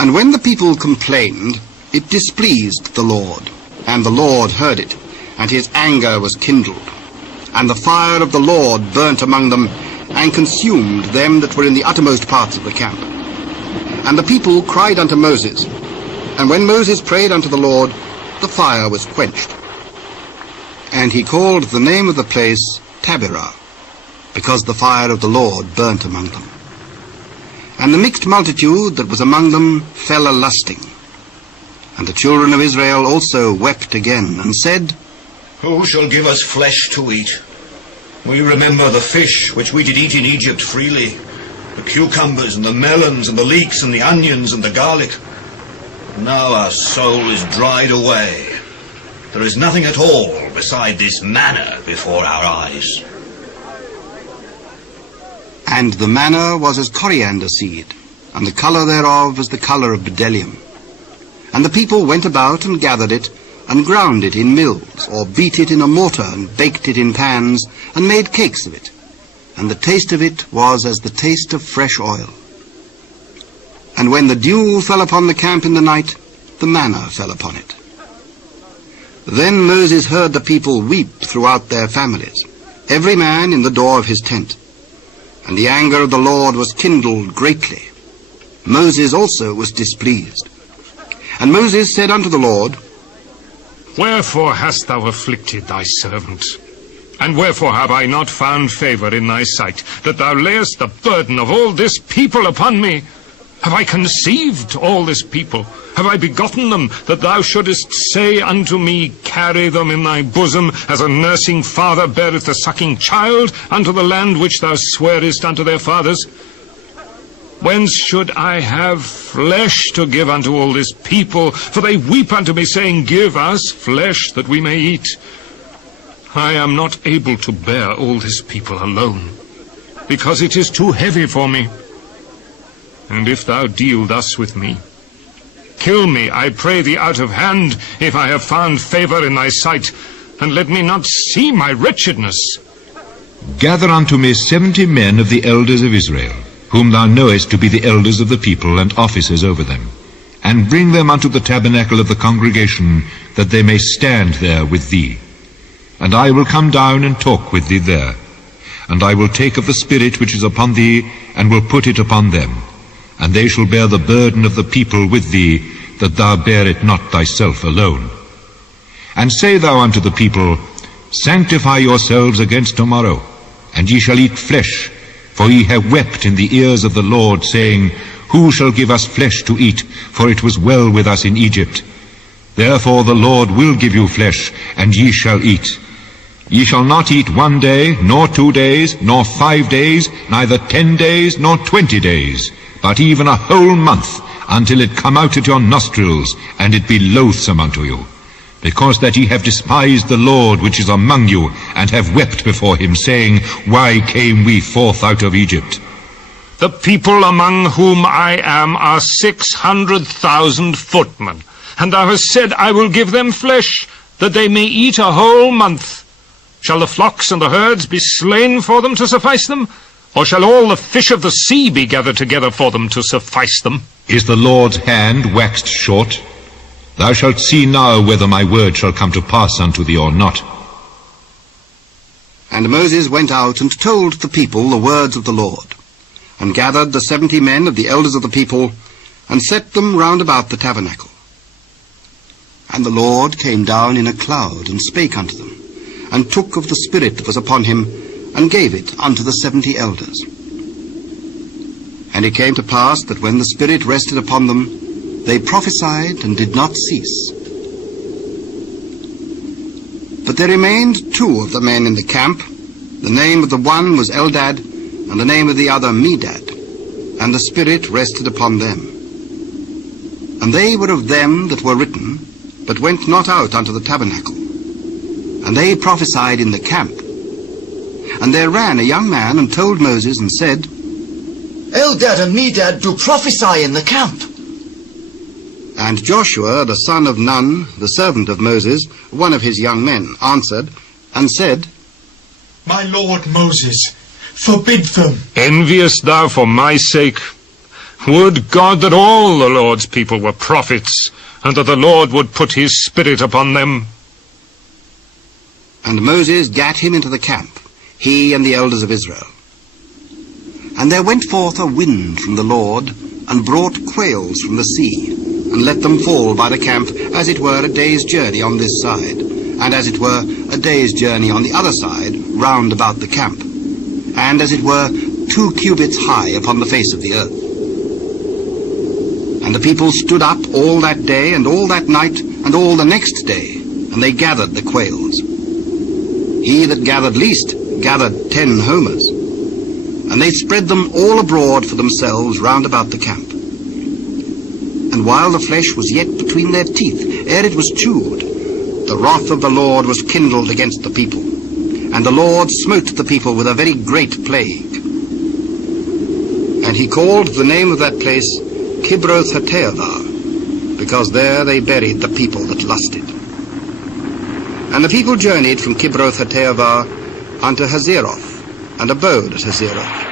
And when the people complained, it displeased the Lord. And the Lord heard it, and his anger was kindled. And the fire of the Lord burnt among them, and consumed them that were in the uttermost parts of the camp. And the people cried unto Moses. And when Moses prayed unto the Lord, the fire was quenched. And he called the name of the place Taberah, because the fire of the Lord burnt among them. And the mixed multitude that was among them fell a-lusting. And the children of Israel also wept again, and said, Who shall give us flesh to eat? We remember the fish which we did eat in Egypt freely, the cucumbers and the melons and the leeks and the onions and the garlic. Now our soul is dried away. There is nothing at all beside this manna before our eyes. And the manna was as coriander seed, and the colour thereof as the colour of bdellium. And the people went about and gathered it, and ground it in mills, or beat it in a mortar, and baked it in pans, and made cakes of it. And the taste of it was as the taste of fresh oil. And when the dew fell upon the camp in the night, the manna fell upon it. Then Moses heard the people weep throughout their families, every man in the door of his tent. And the anger of the Lord was kindled greatly. Moses also was displeased. And Moses said unto the Lord, Wherefore hast thou afflicted thy servant? And wherefore have I not found favour in thy sight, that thou layest the burden of all this people upon me? Have I conceived all this people? Have I begotten them, that thou shouldest say unto me, Carry them in thy bosom, as a nursing father beareth a sucking child, unto the land which thou swearest unto their fathers? Whence should I have flesh to give unto all this people? For they weep unto me, saying, Give us flesh, that we may eat. I am not able to bear all this people alone, because it is too heavy for me. And if thou deal thus with me, kill me, I pray thee, out of hand, if I have found favour in thy sight, and let me not see my wretchedness. Gather unto me 70 men of the elders of Israel, whom thou knowest to be the elders of the people and officers over them, and bring them unto the tabernacle of the congregation, that they may stand there with thee. And I will come down and talk with thee there. And I will take of the Spirit which is upon thee, and will put it upon them. And they shall bear the burden of the people with thee, that thou bear it not thyself alone. And say thou unto the people, Sanctify yourselves against tomorrow, and ye shall eat flesh, for ye have wept in the ears of the Lord, saying, Who shall give us flesh to eat? For it was well with us in Egypt. Therefore the Lord will give you flesh, and ye shall eat. Ye shall not eat 1 day, nor 2 days, nor 5 days, neither 10 days, nor 20 days, but even a whole month, until it come out at your nostrils, and it be loathsome unto you. Because that ye have despised the Lord which is among you, and have wept before him, saying, Why came we forth out of Egypt? The people among whom I am are 600,000 footmen, and thou hast said, I will give them flesh, that they may eat a whole month. Shall the flocks and the herds be slain for them to suffice them? Or shall all the fish of the sea be gathered together for them to suffice them? Is the Lord's hand waxed short? Thou shalt see now whether my word shall come to pass unto thee or not. And Moses went out and told the people the words of the Lord, and gathered the 70 men of the elders of the people, and set them round about the tabernacle. And the Lord came down in a cloud, and spake unto them, and took of the Spirit that was upon him, and gave it unto the 70 elders. And it came to pass that when the Spirit rested upon them, they prophesied and did not cease. But there remained 2 of the men in the camp. The name of the one was Eldad, and the name of the other Medad, and the Spirit rested upon them. And they were of them that were written, but went not out unto the tabernacle. And they prophesied in the camp. And there ran a young man and told Moses, and said, Eldad and Medad do prophesy in the camp. And Joshua, the son of Nun, the servant of Moses, one of his young men, answered, and said, My lord Moses, forbid them. Enviest thou for my sake? Would God that all the Lord's people were prophets, and that the Lord would put his Spirit upon them. And Moses gat him into the camp, he and the elders of Israel. And there went forth a wind from the Lord, and brought quails from the sea, and let them fall by the camp, as it were a day's journey on this side, and as it were a day's journey on the other side, round about the camp, and as it were 2 cubits high upon the face of the earth. And the people stood up all that day, and all that night, and all the next day, and they gathered the quails. He that gathered least gathered 10 homers, and they spread them all abroad for themselves round about the camp. And while the flesh was yet between their teeth, ere it was chewed, the wrath of the Lord was kindled against the people, and the Lord smote the people with a very great plague. And he called the name of that place Kibroth-Hattaavah, because there they buried the people that lusted. And the people journeyed from Kibroth-Hattaavah unto Hazeroth, and abode at Hazeroth.